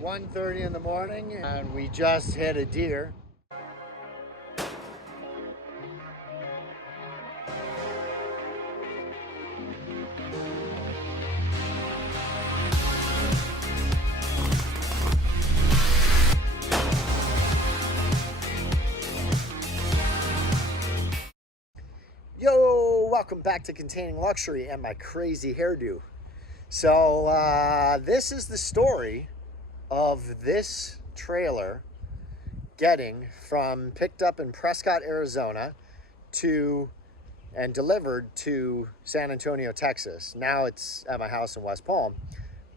1:30 in the morning and we just hit a deer. Yo, welcome back to Containing Luxury and my crazy hairdo. So this is the story of this trailer getting from picked up in Prescott, Arizona and delivered to San Antonio, Texas. Now it's at my house in West Palm,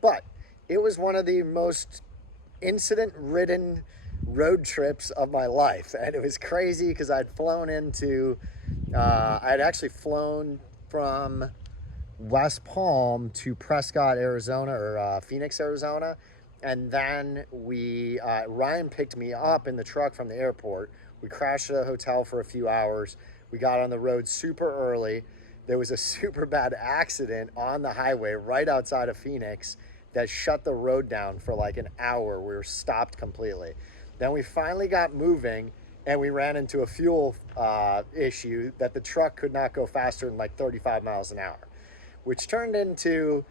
but it was one of the most incident-ridden road trips of my life, and it was crazy because I'd actually flown from West Palm to Prescott, Arizona, or Phoenix, Arizona, and then Ryan picked me up in the truck from the airport. We crashed at a hotel for a few hours. We got on the road super early. There was a super bad accident on the highway right outside of Phoenix that shut the road down for like an hour. We were stopped completely. Then we finally got moving, and we ran into a fuel issue that the truck could not go faster than like 35 miles an hour, which turned into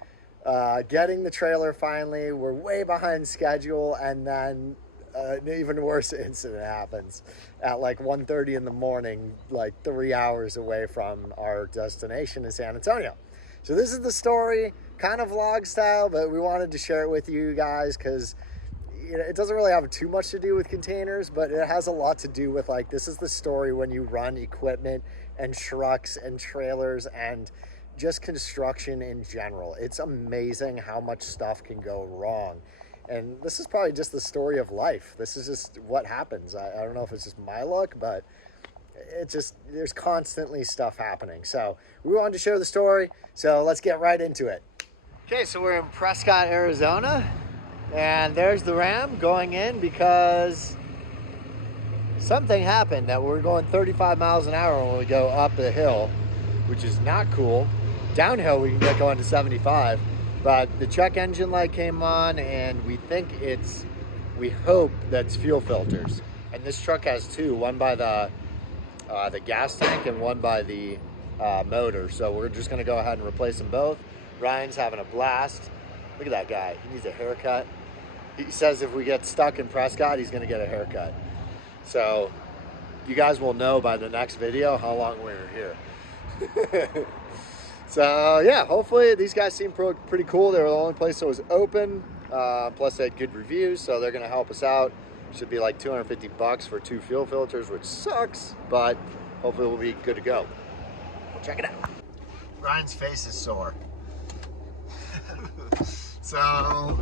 getting the trailer finally. We're way behind schedule, and then an even worse incident happens at like 1:30 in the morning, like 3 hours away from our destination in San Antonio. So this is the story, kind of vlog style, but we wanted to share it with you guys because it doesn't really have too much to do with containers, but it has a lot to do with, like, this is the story when you run equipment and trucks and trailers and just construction in general. It's amazing how much stuff can go wrong. And this is probably just the story of life. This is just what happens. I don't know if it's just my luck, but there's constantly stuff happening. So we wanted to share the story, so let's get right into it. Okay, so we're in Prescott, Arizona. And there's the Ram going in because something happened that we're going 35 miles an hour when we go up the hill, which is not cool. Downhill, we can get going to 75, but the check engine light came on, and we hope that's fuel filters. And this truck has two, one by the gas tank and one by the motor. So we're just gonna go ahead and replace them both. Ryan's having a blast. Look at that guy, he needs a haircut. He says if we get stuck in Prescott, he's gonna get a haircut. So you guys will know by the next video how long we were here. So yeah, hopefully these guys seem pretty cool. They were the only place that was open. Plus they had good reviews, so they're gonna help us out. Should be like 250 bucks for two fuel filters, which sucks, but hopefully we'll be good to go. We'll check it out. Ryan's face is sore. So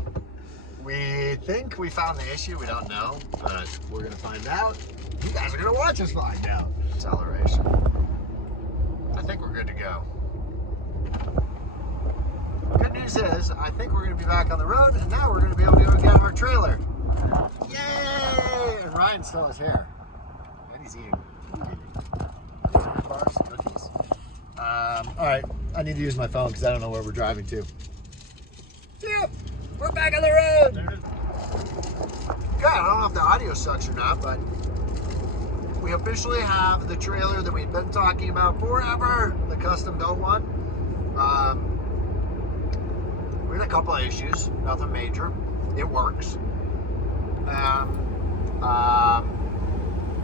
we think we found the issue. We don't know, but we're gonna find out. You guys are gonna watch us find out. Acceleration. I think we're good to go. Good news is, I think we're gonna be back on the road, and now we're gonna be able to go get our trailer. Yay! And Ryan still has hair. And he's eating bars, cookies. All right, I need to use my phone because I don't know where we're driving to. Yep, we're back on the road. God, I don't know if the audio sucks or not, but we officially have the trailer that we've been talking about forever, the custom built one. We had a couple of issues, nothing major. It works.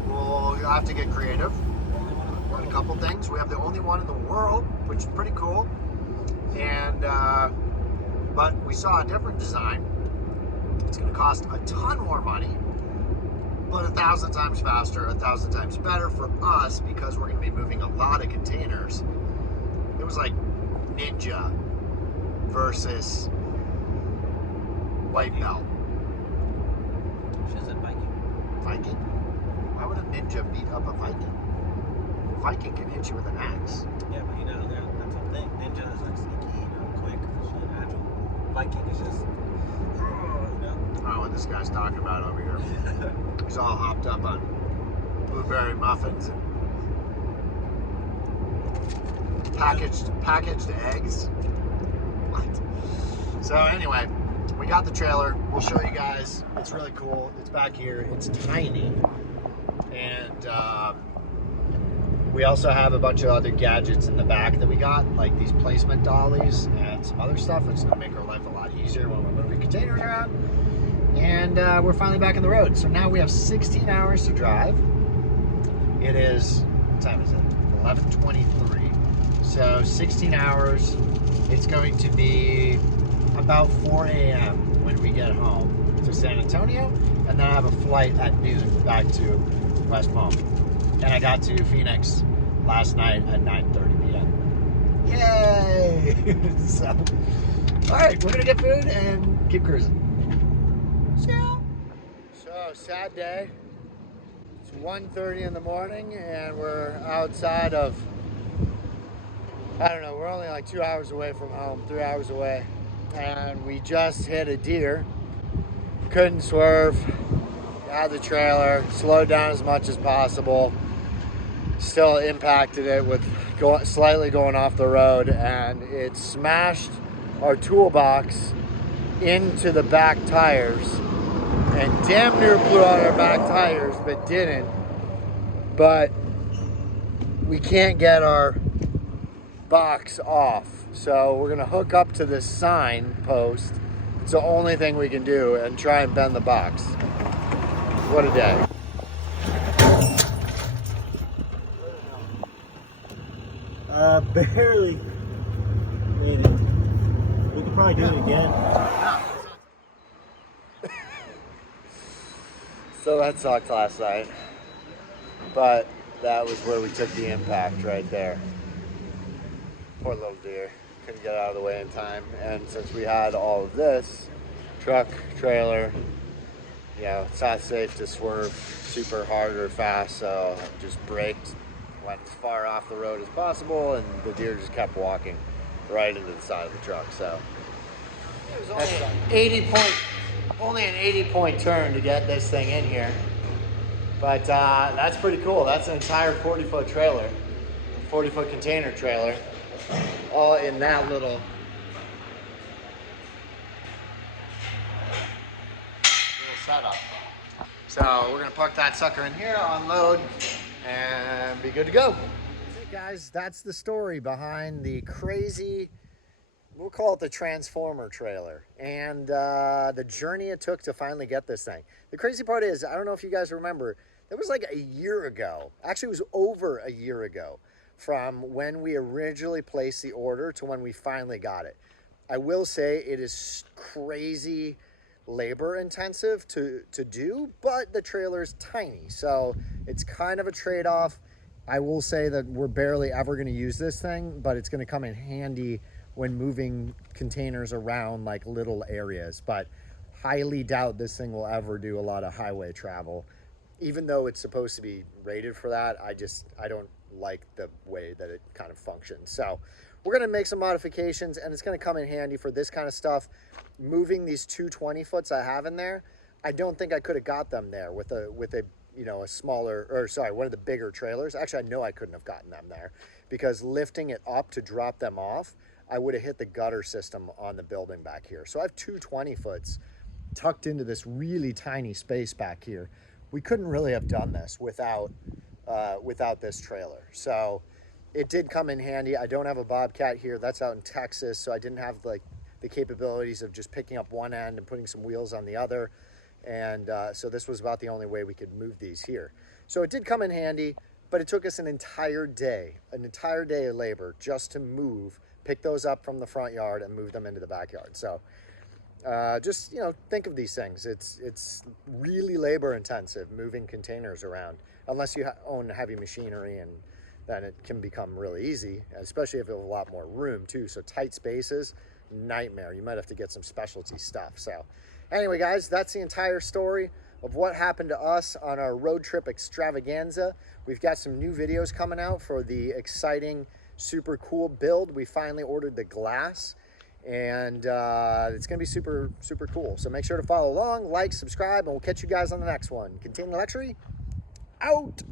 We'll have to get creative on a couple things. We have the only one in the world, which is pretty cool. And but we saw a different design. It's going to cost a ton more money, but 1,000 times faster, 1,000 times better for us because we're going to be moving a lot of containers. It was like Ninja versus White Belt. She said Viking. Viking? Why would a Ninja beat up a Viking? Viking can hit you with an axe. Yeah, but that's the thing. Ninja is like sneaky, quick, agile. Viking is just, I don't know what this guy's talking about over here. He's all hopped up on blueberry muffins and packaged eggs. What? So anyway, we got the trailer. We'll show you guys. It's really cool. It's back here. It's tiny. And we also have a bunch of other gadgets in the back that we got, like these placement dollies and some other stuff. It's going to make our life a lot easier when we're moving containers around. And we're finally back on the road. So now we have 16 hours to drive. It is, what time is it? 11:23. So 16 hours. It's going to be about 4 a.m. when we get home to San Antonio. And then I have a flight at noon back to West Palm. And I got to Phoenix last night at 9:30 p.m. Yay! So, all right, we're gonna get food and keep cruising. So, sad day. It's 1:30 in the morning and we're outside of, I don't know, we're only like 2 hours away from home, 3 hours away. And we just hit a deer. Couldn't swerve. Had the trailer, slowed down as much as possible. Still impacted it with slightly going off the road, and it smashed our toolbox into the back tires and damn near blew out our back tires, but didn't. But we can't get our box off, so we're gonna hook up to this sign post. It's the only thing we can do, and try and bend the box. What a day. Barely made it. We could probably do it again. So that sucked last night, but that was where we took the impact right there. Poor little deer, couldn't get out of the way in time. And since we had all of this, truck, trailer, you know, it's not safe to swerve super hard or fast, so I just braked, went as far off the road as possible, and the deer just kept walking right into the side of the truck. So it was only an 80-point turn to get this thing in here, but that's pretty cool. That's an entire 40-foot trailer, 40-foot container trailer, all in that little setup. So we're gonna park that sucker in here, unload, and be good to go. Hey guys, that's the story behind the crazy, we'll call it the Transformer trailer, and the journey it took to finally get this thing. The crazy part is, I don't know if you guys remember, it was like a year ago. Actually, it was over a year ago from when we originally placed the order to when we finally got it. I will say it is crazy labor intensive to do, but the trailer is tiny, so it's kind of a trade-off. I will say that we're barely ever going to use this thing, but it's going to come in handy when moving containers around like little areas, but highly doubt this thing will ever do a lot of highway travel, even though it's supposed to be rated for that. I don't like the way that it kind of functions. So we're going to make some modifications, and it's going to come in handy for this kind of stuff. Moving these 220 foots I have in there, I don't think I could have got them there with a you know, a smaller, or sorry, one of the bigger trailers. Actually, I know I couldn't have gotten them there, because lifting it up to drop them off, I would have hit the gutter system on the building back here. So I have 220 foots tucked into this really tiny space back here. We couldn't really have done this without this trailer. So it did come in handy. I don't have a Bobcat here. That's out in Texas, so I didn't have like the capabilities of just picking up one end and putting some wheels on the other. And so this was about the only way we could move these here. So it did come in handy, but it took us an entire day of labor just to pick those up from the front yard and move them into the backyard. So just, you know, think of these things. It's really labor intensive moving containers around, unless you own heavy machinery, and then it can become really easy, especially if you have a lot more room too. So tight spaces, nightmare. You might have to get some specialty stuff. So anyway, guys, that's the entire story of what happened to us on our road trip extravaganza. We've got some new videos coming out for the exciting, super cool build. We finally ordered the glass, and it's gonna be super, super cool. So make sure to follow along, like, subscribe, and we'll catch you guys on the next one. Container Luxury, out.